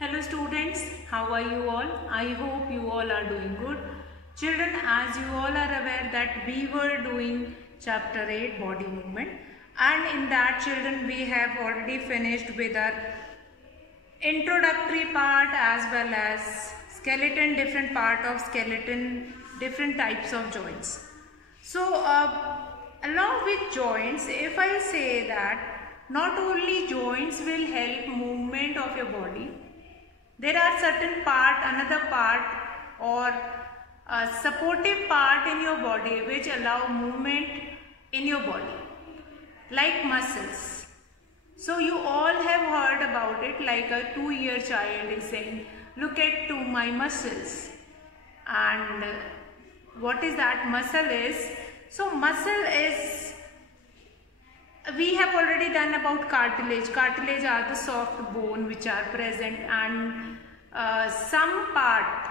Hello students, how are you all? I hope you all are doing good. Children, as you all are aware that we were doing chapter 8 body movement, and in that children we have already finished with our introductory part as well as skeleton, different part of skeleton, different types of joints. So along with joints, if I say that not only joints will help movement of your body, there are certain part, another part or a supportive part in your body which allow movement in your body, like muscles. So you all have heard about it, like a 2-year child is saying, look at to my muscles. And what is that muscle is? So muscle is, we have already done about cartilage. Cartilage are the soft bone which are present, and some part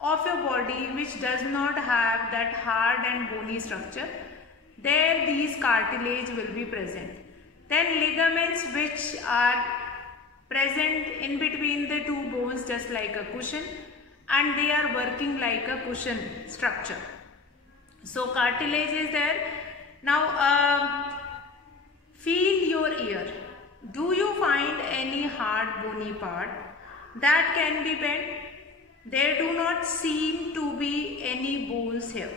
of your body which does not have that hard and bony structure, there these cartilage will be present. Then ligaments which are present in between the two bones just like a cushion, and they are working like a cushion structure. So cartilage is there. Now feel your ear. Do you find any hard bony part that can be bent? There do not seem to be any bones here.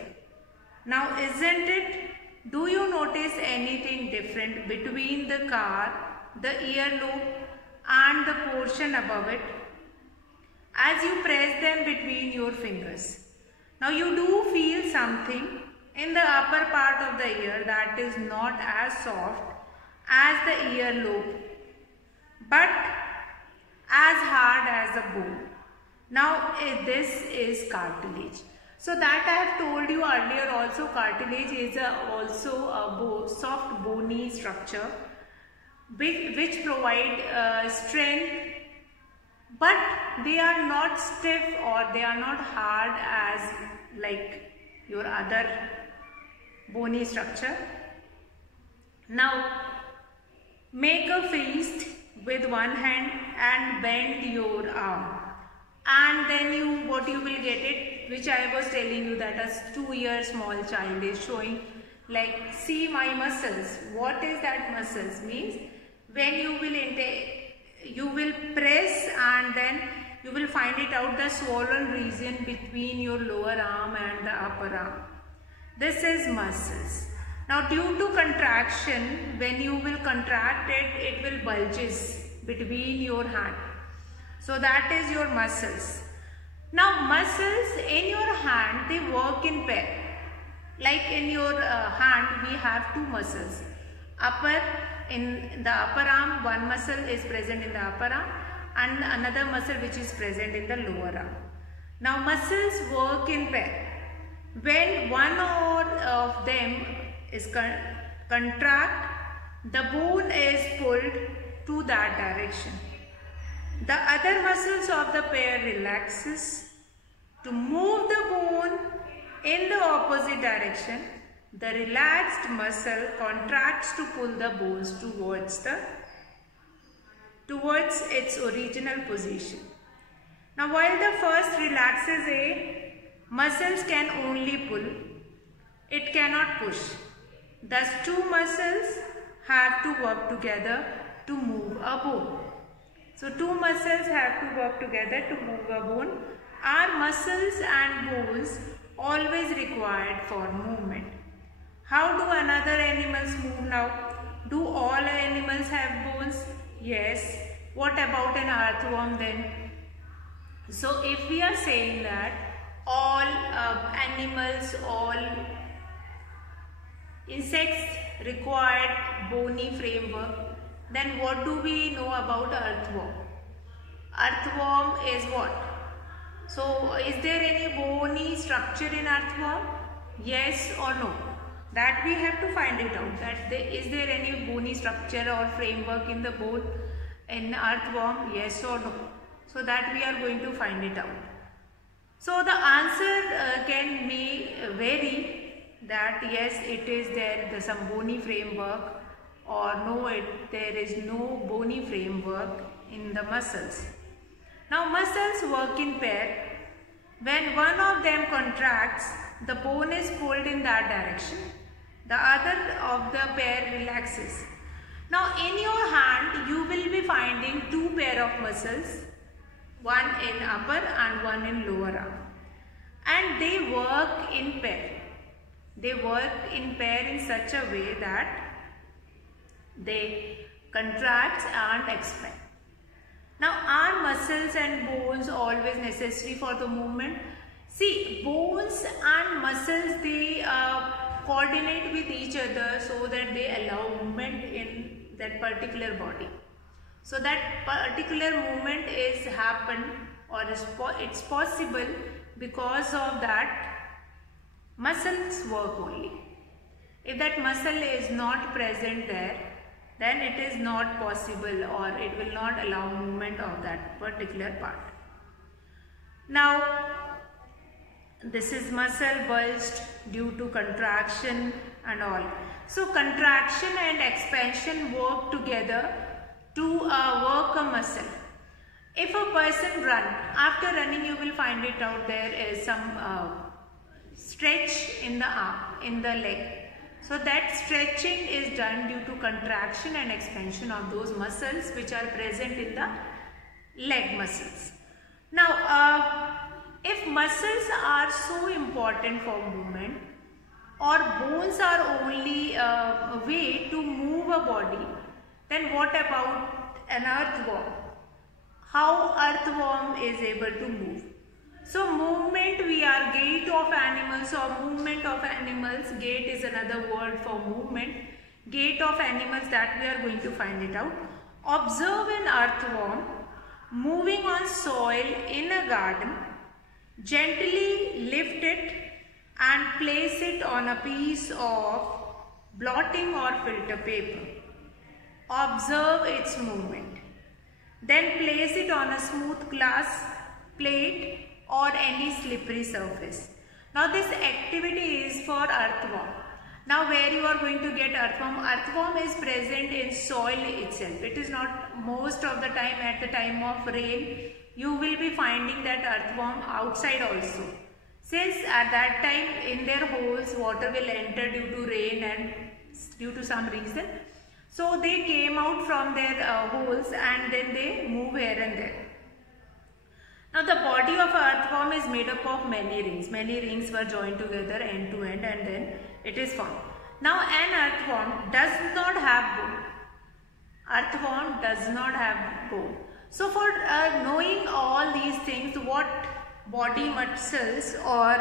Now isn't it? Do you notice anything different between the car, the earlobe and the portion above it as you press them between your fingers? Now you do feel something in the upper part of the ear that is not as soft as the earlobe, but as hard as a bone. Now this is cartilage. So that I have told you earlier also, cartilage is also a soft bony structure which provide strength, but they are not stiff or they are not hard as like your other bony structure. Now make a fist with one hand and bend your arm, and then what you will get it, which I was telling you that a 2-year small child is showing, like, see my muscles. What is that muscles means? When you will press and then you will find it out the swollen region between your lower arm and the upper arm. This is muscles. Now due to contraction, when you will contract it, it will bulges between your hand. So that is your muscles. Now muscles in your hand, they work in pair. Like in your hand, we have two muscles. In the upper arm, one muscle is present in the upper arm and another muscle which is present in the lower arm. Now muscles work in pair. When one of them is contract, the bone is pulled to that direction. The other muscles of the pair relaxes to move the bone in the opposite direction. The relaxed muscle contracts to pull the bones towards its original position. Now while the first relaxes, muscles can only pull, it cannot push. Thus two muscles have to work together to move a bone. So two muscles have to work together to move a bone. Are muscles and bones always required for movement? How do another animals move now? Do all animals have bones? Yes. What about an earthworm then? So if we are saying that all animals, all insects required bony framework, then what do we know about earthworm? Earthworm is what? So is there any bony structure in earthworm? Yes or no? That we have to find it out. Is there any bony structure or framework in the bone in earthworm? Yes or no? So that we are going to find it out. So the answer can be vary, that yes, it is there some bony framework, or no, there is no bony framework in the muscles. Now muscles work in pair. When one of them contracts, the bone is pulled in that direction. The other of the pair relaxes. Now in your hand you will be finding two pair of muscles, one in upper and one in lower arm, and they work in pair. They work in pair in such a way that they contract and expand. Now are muscles and bones always necessary for the movement? See, bones and muscles, they coordinate with each other so that they allow movement in that particular body. So that particular movement is happen, or it's possible because of that muscles work only. If that muscle is not present there, then it is not possible, or it will not allow movement of that particular part. Now this is muscle bulged due to contraction and all. So contraction and expansion work together to work a muscle. If a person run, after running you will find it out, there is some stretch in the arm, in the leg. So that stretching is done due to contraction and expansion of those muscles which are present in the leg muscles. Now if muscles are so important for movement, or bones are only a way to move a body, then what about an earthworm? How earthworm is able to move? So movement, we are gait of animals or movement of animals. Gait is another word for movement. Gait of animals, that we are going to find it out. Observe an earthworm moving on soil in a garden. Gently lift it and place it on a piece of blotting or filter paper. Observe its movement. Then place it on a smooth glass plate or any slippery surface. Now this activity is for earthworm. Now where you are going to get earthworm? Earthworm is present in soil itself. It is not most of the time. At the time of rain, you will be finding that earthworm outside also. Since at that time in their holes water will enter due to rain and due to some reason. So they came out from their holes and then they move here and there. Now the body of earthworm is made up of many rings. Many rings were joined together end to end and then it is formed. Now an earthworm does not have bone. Earthworm does not have bone. So for knowing all these things, what body muscles or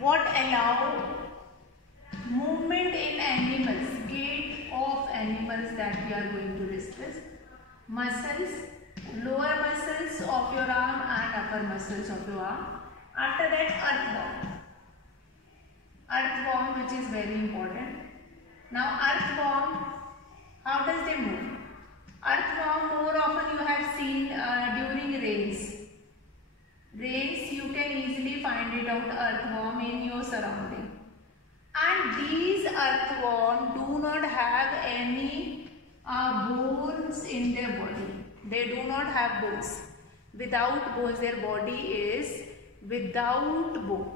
what allow movement in animals, gait of animals, that we are going to discuss. Muscles, lower muscles of your arm and upper muscles of your arm. After that earthworm, which is very important. Now earthworm, how does they move? Earthworm more often you have seen during rains. Rains, you can easily find it out, earthworm in your surrounding. And these earthworm do not have any bones in their body. They do not have bones. Without bones, their body is without bone.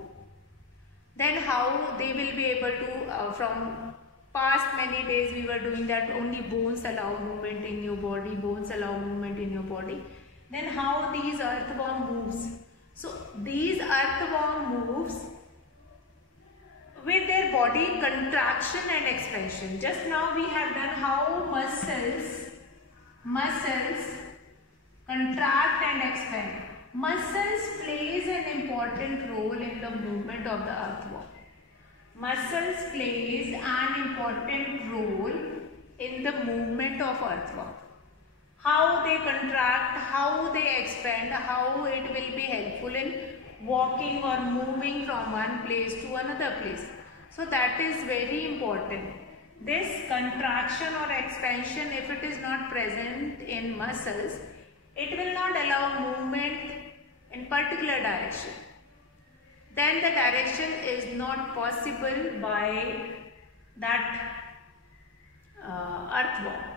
Then how they will be able to, from past many days we were doing that only bones allow movement in your body, bones allow movement in your body. Then how these earthworm moves? So these earthworm moves with their body contraction and expansion. Just now we have done how muscles contract and expand. Muscles plays an important role in the movement of the earthworm. Muscles plays an important role in the movement of earthworm. How they contract, how they expand, how it will be helpful in walking or moving from one place to another place. So that is very important. This contraction or expansion, if it is not present in muscles, it will not allow movement in particular direction. Then the direction is not possible by that earthworm.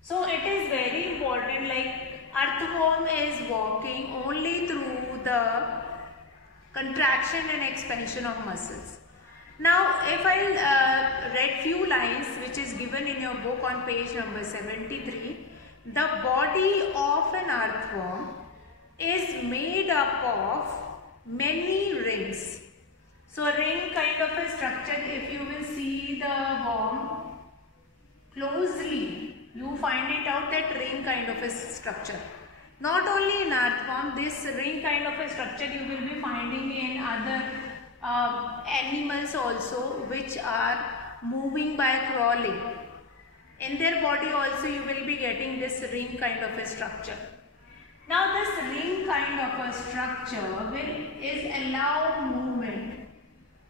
So it is very important, like earthworm earthworm is walking only through the contraction and expansion of muscles. Now, if I read few lines which is given in your book on page number 73, the body of an earthworm is made up of many rings. So, a ring kind of a structure, if you will see the worm closely, you find it out that ring kind of a structure. Not only in earthworm, this ring kind of a structure you will be finding in other animals also, which are moving by crawling. In their body also you will be getting this ring kind of a structure. Now this ring kind of a structure is allowed movement.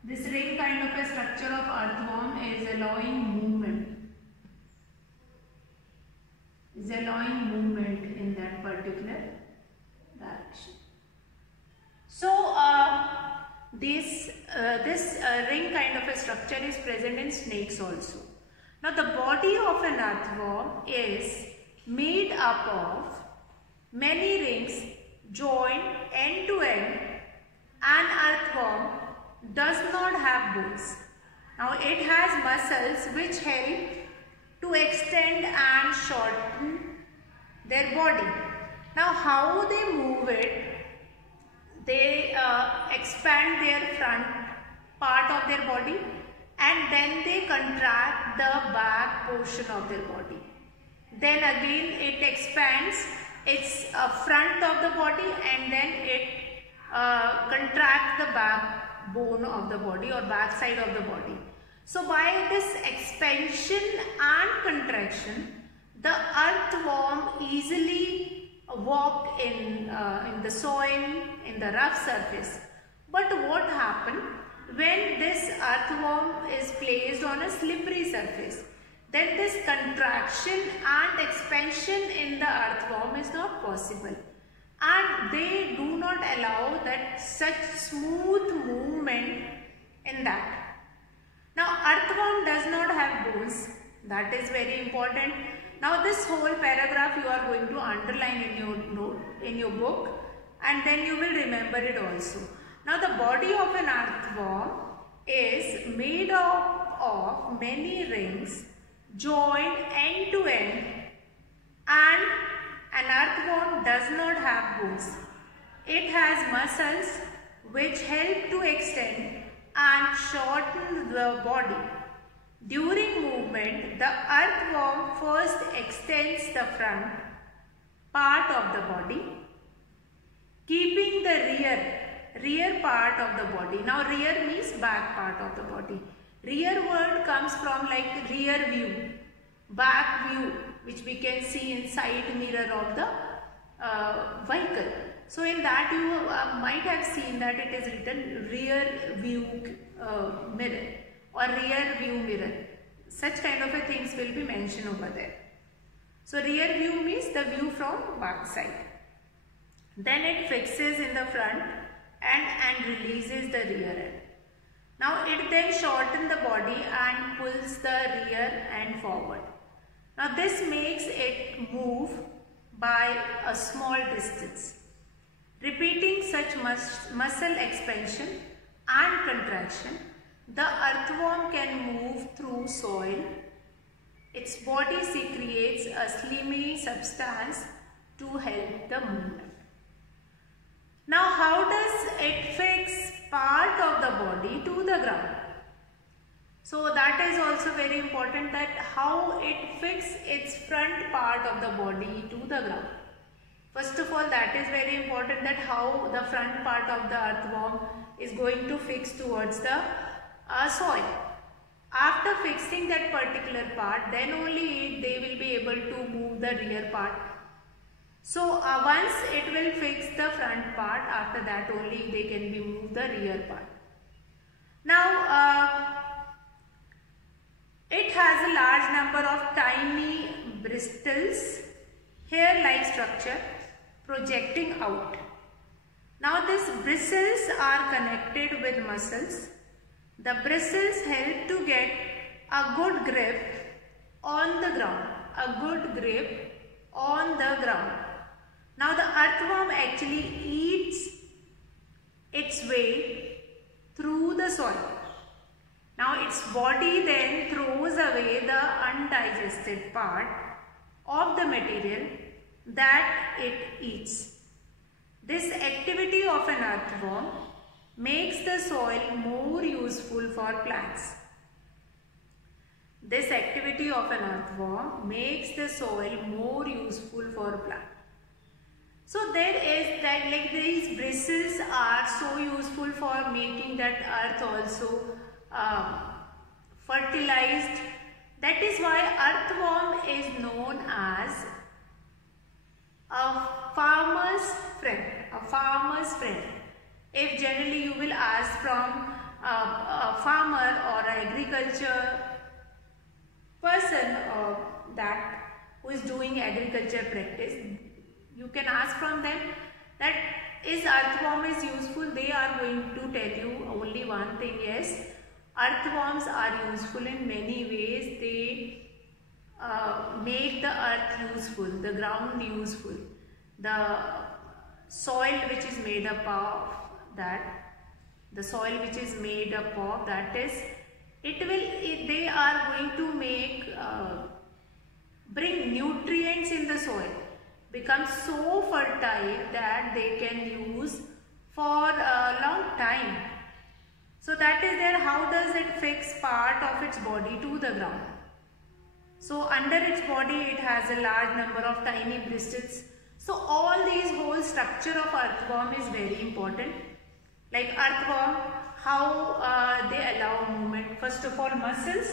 This ring kind of a structure of earthworm is allowing movement. Is allowing movement in that particular direction. So this ring kind of a structure is present in snakes also. Now the body of an earthworm is made up of many rings joined end to end. An earthworm does not have bones. Now it has muscles which help to extend and shorten their body. Now how they move it? They expand their front part of their body and then they contract the back portion of their body. Then again it expands its front of the body and then it contracts the backbone of the body or back side of the body. So by this expansion and contraction, the earthworm easily walk in the soil, in the rough surface. But what happens when this earthworm is placed on a slippery surface? Then this contraction and expansion in the earthworm is not possible. And they do not allow that such smooth movement in that. Now earthworm does not have bones. That is very important. Now this whole paragraph you are going to underline in your note, in your book, and then you will remember it also. Now the body of an earthworm is made up of many rings joined end to end, and an earthworm does not have bones. It has muscles which help to extend and shorten the body. During movement, the earthworm first extends the front part of the body, keeping the rear part of the body. Now rear means back part of the body. Rear word comes from like rear view, back view, which we can see inside mirror of the vehicle. So in that you might have seen that it is written rear view mirror or rear view mirror. Such kind of a things will be mentioned over there. So rear view means the view from back side. Then it fixes in the front and releases the rear end. Now it then shortens the body and pulls the rear end forward. Now this makes it move by a small distance. Repeating such muscle expansion and contraction, the earthworm can move through soil. Its body secretes a slimy substance to help the movement. Now how does it fix part of the body to the ground? So that is also very important, that how it fixes its front part of the body to the ground. First of all, that is very important, that how the front part of the earthworm is going to fix towards the soil. After fixing that particular part, then only they will be able to move the rear part. So once it will fix the front part, after that only they can be moved the rear part. Now it has a large number of tiny bristles, hair-like structure projecting out. Now these bristles are connected with muscles. The bristles help to get a good grip on the ground. A good grip on the ground. Now the actually eats its way through the soil. Now its body then throws away the undigested part of the material that it eats. This activity of an earthworm makes the soil more useful for plants. This activity of an earthworm makes the soil more useful for plants. So there is that, like, these bristles are so useful for making that earth also fertilized. That is why earthworm is known as a farmer's friend. A farmer's friend. If generally you will ask from a farmer or an agriculture person that who is doing agriculture practice, you can ask from them that is earthworm is useful. They are going to tell you only one thing: yes, earthworms are useful in many ways. They make the earth useful, the ground useful, the soil which is made up of that, they are going to make bring nutrients in the soil, become so fertile that they can use for a long time. So that is there. How does it fix part of its body to the ground? So under its body it has a large number of tiny bristles. So all these whole structure of earthworm is very important. Like earthworm, how they allow movement. First of all, muscles,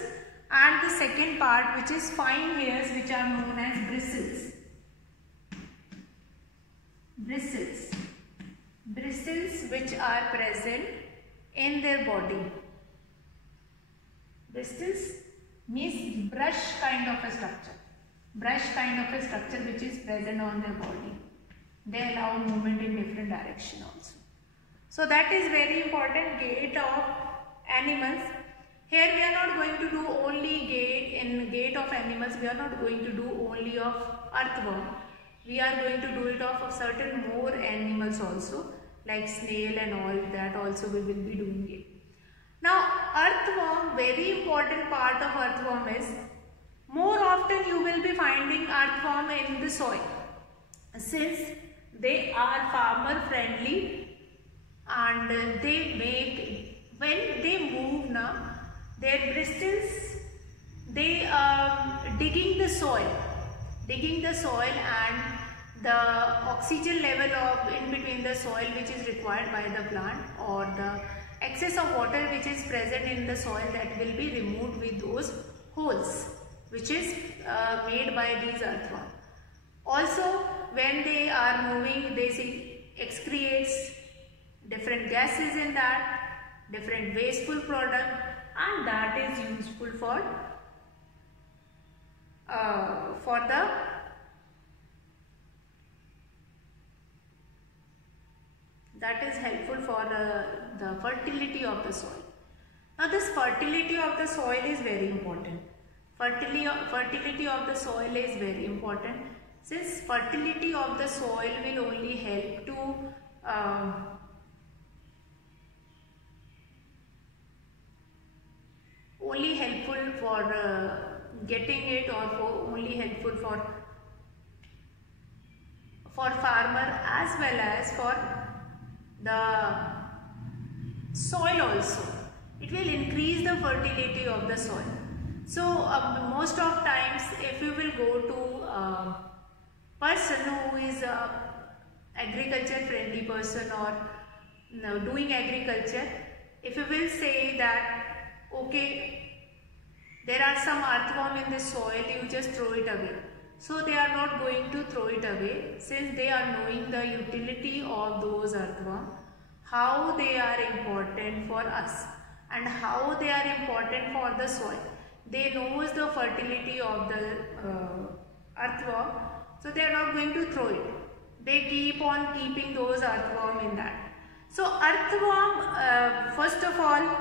and the second part which is fine hairs, which are known as bristles. Bristles which are present in their body. Bristles means brush kind of a structure. Which is present on their body. They allow movement in different direction also. So that is very important. Gait of animals. Here we are not going to do only gait of animals. We are not going to do only of earthworm. We are going to do it of certain more animals also, like snail and all that also we will be doing it. Now earthworm, very important part of earthworm is, more often you will be finding earthworm in the soil, since they are farmer friendly and they make, when they move now, their bristles, they digging the soil and the oxygen level of in between the soil which is required by the plant, or the excess of water which is present in the soil, that will be removed with those holes which is made by these earthworms. Also when they are moving, they excretes different gases in that, different wasteful product, and that is useful for that is helpful for the fertility of the soil. Now this fertility of the soil is very important. Fertility of the soil is very important, since fertility of the soil will only help to only helpful for getting it, or only helpful for farmer as well as for the soil also. It will increase the fertility of the soil. So most of times if you will go to a person who is a agriculture friendly person or doing agriculture, if you will say that okay, there are some earthworm in the soil, you just throw it away. So they are not going to throw it away, since they are knowing the utility of those earthworms, how they are important for us and how they are important for the soil. They knows the fertility of the earthworm, so they are not going to throw it. They keep on keeping those earthworm in that. So earthworm, first of all,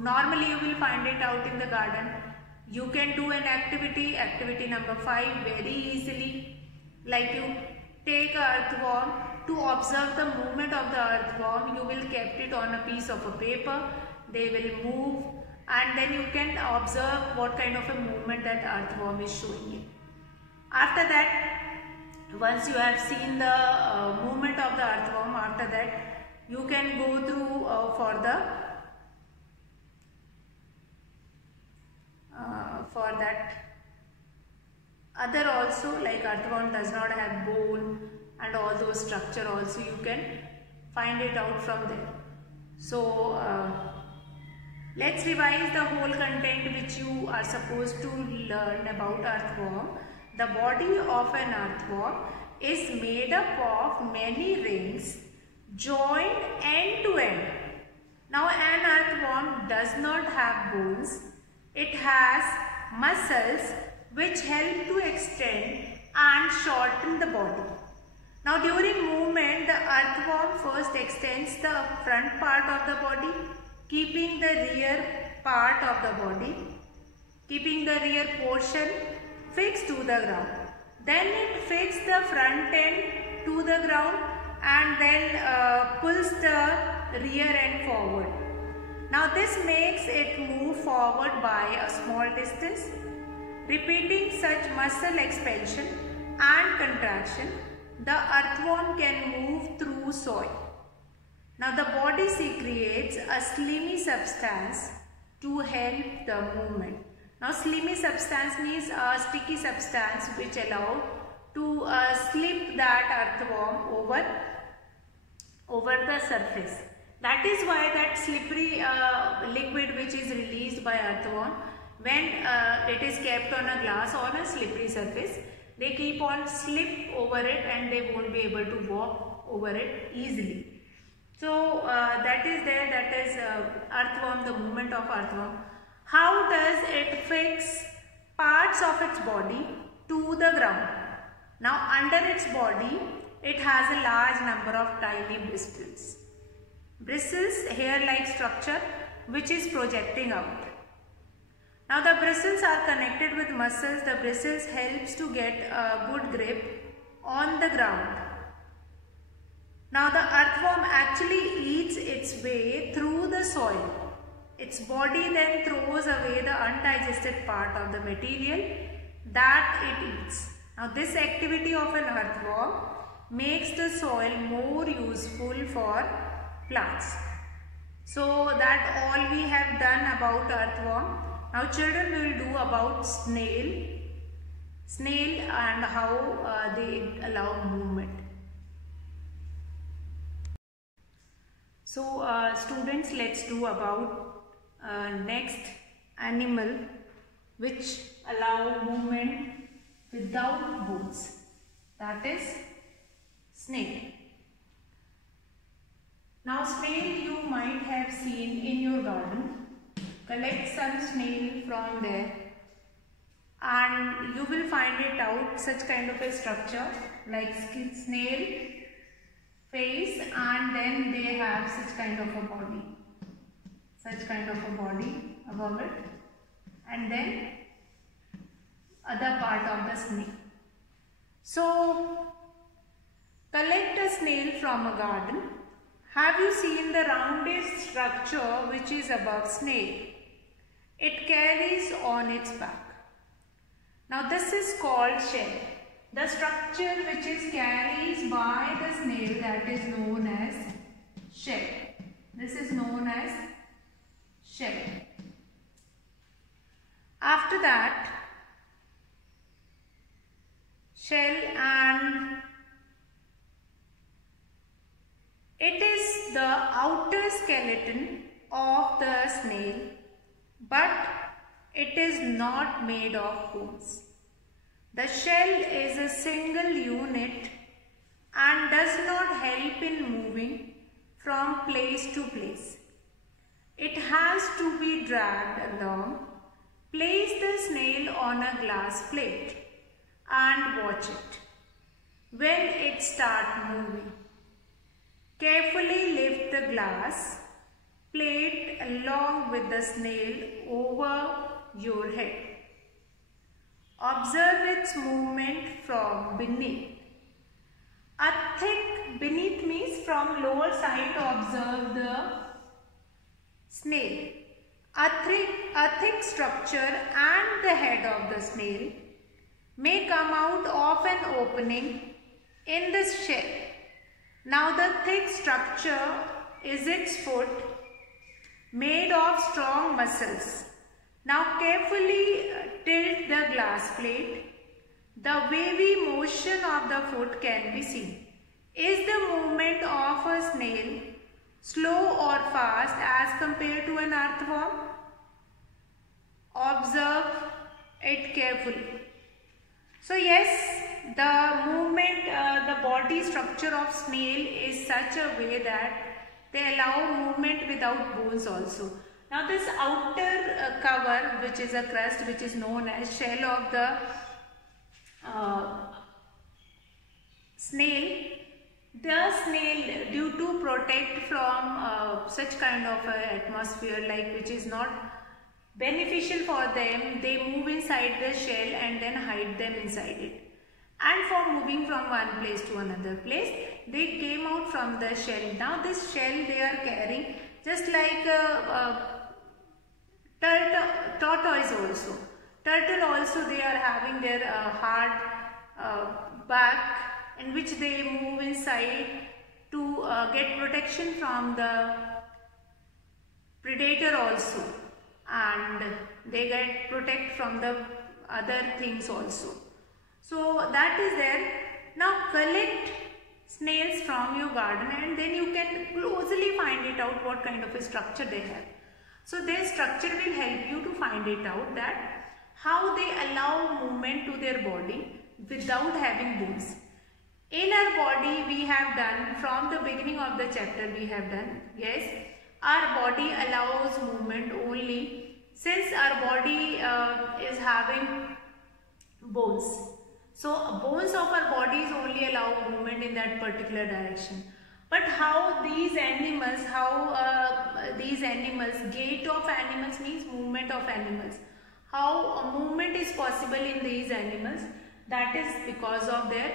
normally you will find it out in the garden. You can do an activity number 5 very easily. Like you take a earthworm, to observe the movement of the earthworm, you will kept it on a piece of a paper. They will move, and then you can observe what kind of a movement that earthworm is showing you. After that, once you have seen the movement of the earthworm, after that you can go through for that other also, like earthworm does not have bone and all those structure also you can find it out from there. So let's revise the whole content which you are supposed to learn about earthworm. The body of an earthworm is made up of many rings joined end to end. Now an earthworm does not have bones. It has muscles which help to extend and shorten the body. Now during movement, the earthworm first extends the front part of the body, keeping the rear part of the body, keeping the rear portion fixed to the ground. Then it fixes the front end to the ground and then pulls the rear end forward. Now this makes it move forward by a small distance. Repeating such muscle expansion and contraction, the earthworm can move through soil. Now the body secretes a slimy substance to help the movement. Now slimy substance means a sticky substance which allows to slip that earthworm over the surface. That is why that slippery liquid which is released by earthworm, when it is kept on a glass on a slippery surface, they keep on slip over it and they won't be able to walk over it easily. So that is there, that is earthworm, the movement of earthworm. How does it fix parts of its body to the ground? Now under its body, it has a large number of tiny bristles. Bristles, hair-like structure which is projecting out. Now the bristles are connected with muscles. The bristles helps to get a good grip on the ground. Now the earthworm actually eats its way through the soil. Its body then throws away the undigested part of the material that it eats. Now this activity of an earthworm makes the soil more useful for plants. So that all we have done about earthworm. Now children will do about snail and how they allow movement. So students, let's do about next animal which allow movement without bones, that is snail. Now snail you might have seen in your garden. Collect some snail from there and you will find it out such kind of a structure like snail face, and then they have such kind of a body above it, and then other part of the snail. So collect a snail from a garden. Have you seen the rounded structure which is above snail? It carries on its back. Now this is called shell. The structure which is carried by the snail, that is known as shell. This is known as shell. After that, shell, and it is the outer skeleton of the snail, but it is not made of bones. The shell is a single unit and does not help in moving from place to place. It has to be dragged along. Place the snail on a glass plate and watch it. When it starts moving, carefully lift the glass plate along with the snail over your head. Observe its movement from beneath. A thick beneath means from lower side to observe the snail. A thick structure and the head of the snail may come out of an opening in the shell. Now the thick structure is its foot made of strong muscles. Now carefully tilt the glass plate. The wavy motion of the foot can be seen. Is the movement of a snail slow or fast as compared to an earthworm? Observe it carefully. So yes, the movement, the body structure of snail is such a way that they allow movement without bones also. Now this outer cover, which is a crust, which is known as shell of the snail, due to protect from such kind of atmosphere like which is not beneficial for them, they move inside the shell and then hide them inside it. And for moving from one place to another place, they came out from the shell. Now this shell they are carrying just like tortoise also. Turtle also they are having their hard back in which they move inside to get protection from the predator also, and they get protect from the other things also. So that is there. Now collect snails from your garden and then you can closely find it out what kind of a structure they have. So their structure will help you to find it out that how they allow movement to their body without having bones. In our body we have done from the beginning of the chapter we have done, yes, our body allows movement only since our body is having bones. So bones of our bodies only allow movement in that particular direction. But how these animals, gait of animals means movement of animals. How a movement is possible in these animals, that is because of their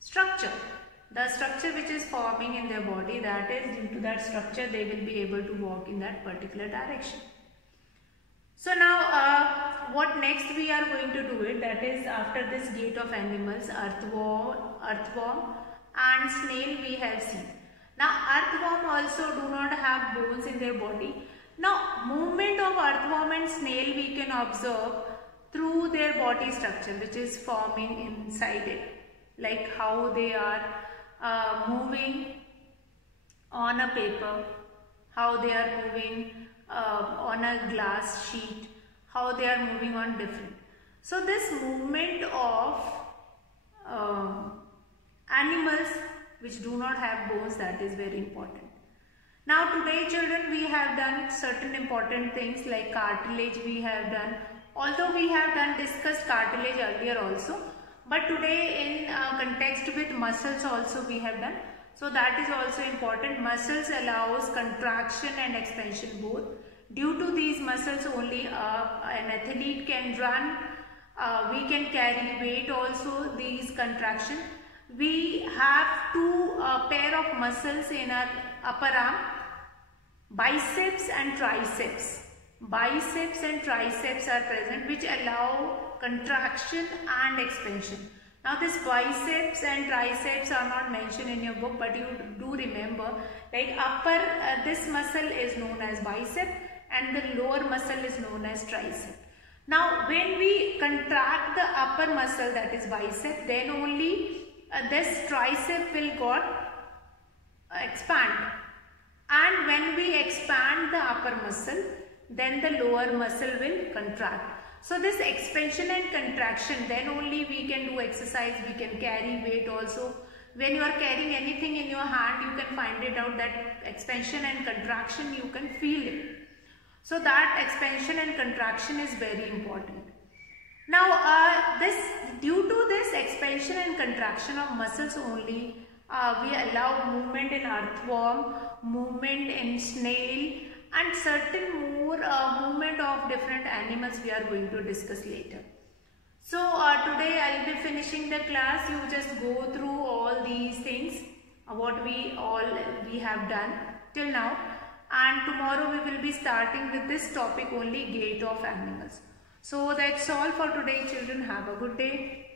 structure. The structure which is forming in their body, that is due to that structure they will be able to walk in that particular direction. So now what next we are going to do it, that is after this gait of animals, earthworm and snail we have seen. Now earthworm also do not have bones in their body. Now movement of earthworm and snail we can observe through their body structure which is forming inside it, like how they are moving on a paper, how they are moving on a glass sheet, how they are moving on different. So this movement of animals which do not have bones, that is very important. Now today children we have done certain important things like cartilage we have done, although we have discussed cartilage earlier also, but today in context with muscles also we have done. So that is also important. Muscles allows contraction and expansion both. Due to these muscles only an athlete can run, we can carry weight also, these contraction. We have two pair of muscles in our upper arm, biceps and triceps. Biceps and triceps are present which allow contraction and expansion. Now this biceps and triceps are not mentioned in your book, but you do remember, like upper this muscle is known as bicep and the lower muscle is known as tricep. Now when we contract the upper muscle, that is bicep, then only this tricep will expand, and when we expand the upper muscle, then the lower muscle will contract. So this expansion and contraction, then only we can do exercise, we can carry weight also. When you are carrying anything in your hand, you can find it out that expansion and contraction, you can feel it. So that expansion and contraction is very important. Now due to this expansion and contraction of muscles only, we allow movement in earthworm, movement in snail, and certain more movement of different animals we are going to discuss later. So today I will be finishing the class. You just go through all these things what we have done till now, and tomorrow we will be starting with this topic only, gait of animals. So that's all for today, children. Have a good day.